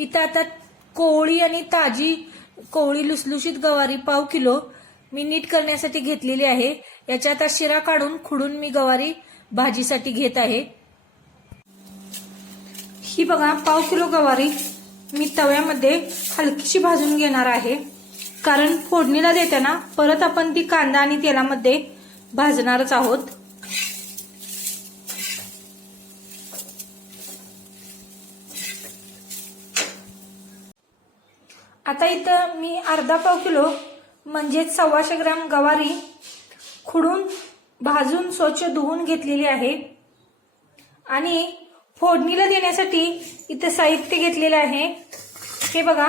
इथं आता कोवळी आणि ताजी कोवळी लुसलुशीत गवारी पाव किलो मी नीट करण्यासाठी घेतलेली आहे। याच्या आता शिरा काढून खुडून मी गवारी भाजीसाठी घेत आहे। ही बघा पाव किलो गवारी मी तव्यामध्ये हलकीशी भाजून घेणार आहे, कारण फोडणीला देताना परत आपण ती कांदा आणि तेलामध्ये भाजणारच आहोत। आता इथं मी अर्धा पाव किलो म्हणजे 125 ग्रॅम गवारी खुडून भाजून स्वच्छ धुवून घेतलेली आहे आणि फोडणीला देण्यासाठी इथं साहित्य घेतलेलं आहे। हे बघा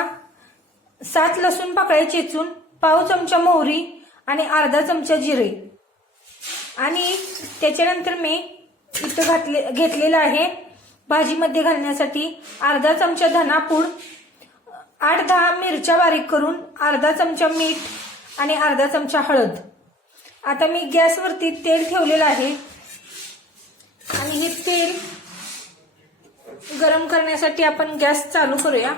7 लसूण पाकळ्या चेचून, पाव चमचा मोहरी आणि अर्धा चमचा जिरे आणि त्याच्यानंतर मी इथं घेतलेलं आहे भाजीमध्ये घालण्यासाठी अर्धा चमचा धनापूड, 8-10 मिरच्या बारीक करून, अर्धा चमचा मीठ आणि अर्धा चमचा हळद। आता मी गॅसवरती तेल ठेवलेलं आहे आणि हे तेल गरम करण्यासाठी आपण गॅस चालू करूया।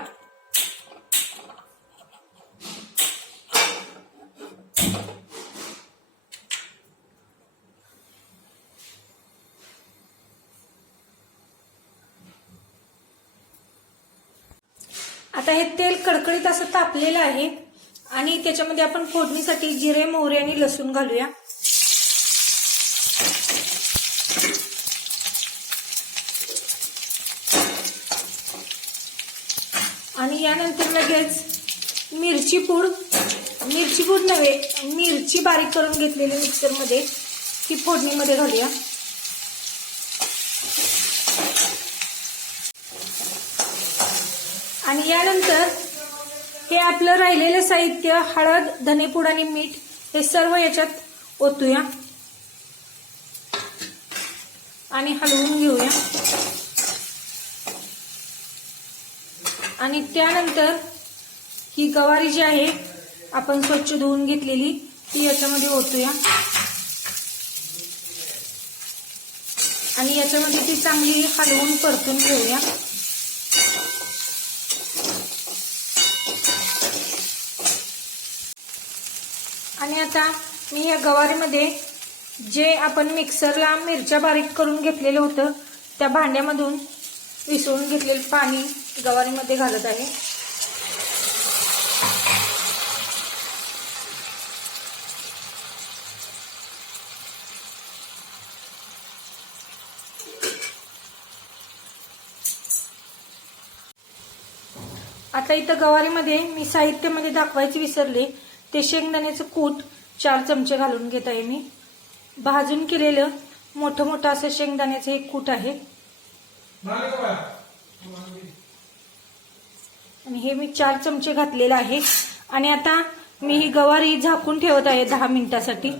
आता हे तेल कडकडीत असं तापलेलं आहे आणि त्याच्यामध्ये आपण फोडणीसाठी जिरे, मोहरी आणि लसूण घालूया। आणि यानंतर लगेच मिरची पूड नव्हे, मिरची बारीक करून घेतलेली मिक्सरमध्ये ती फोडणीमध्ये घालूया। आणि यानंतर हे आपलं राहिलेलं साहित्य हळद, धनेपूड आणि मीठ हे सर्व याच्यात ओतूया आणि हलवून घेऊया। आणि त्यानंतर ही गवारी जी आहे आपण स्वच्छ धुवून घेतलेली ती याच्यामध्ये ओतूया आणि याच्यामध्ये ती चांगली हलवून परतून घेऊया। आणि आता मी या गवारीमध्ये जे आपण मिक्सरला मिरच्या बारीक करून घेतलेलं होतं त्या भांड्यामधून विसळून घेतलेलं पाणी गवारीमध्ये घालत आहे। आता इथं गवारीमध्ये मी साहित्यामध्ये दाखवायचे विसरले, ते शेंगदाण्याचं कूट 4 चमचे घालून घेत आहे। मी भाजून केलेलं मोठं मोठं असं शेंगदाण्याचं एक कूट आहे आणि हे मी 4 चमचे घातलेलं आहे। आणि आता मी ही गवारी झाकून ठेवत आहे 10 मिनिटासाठी।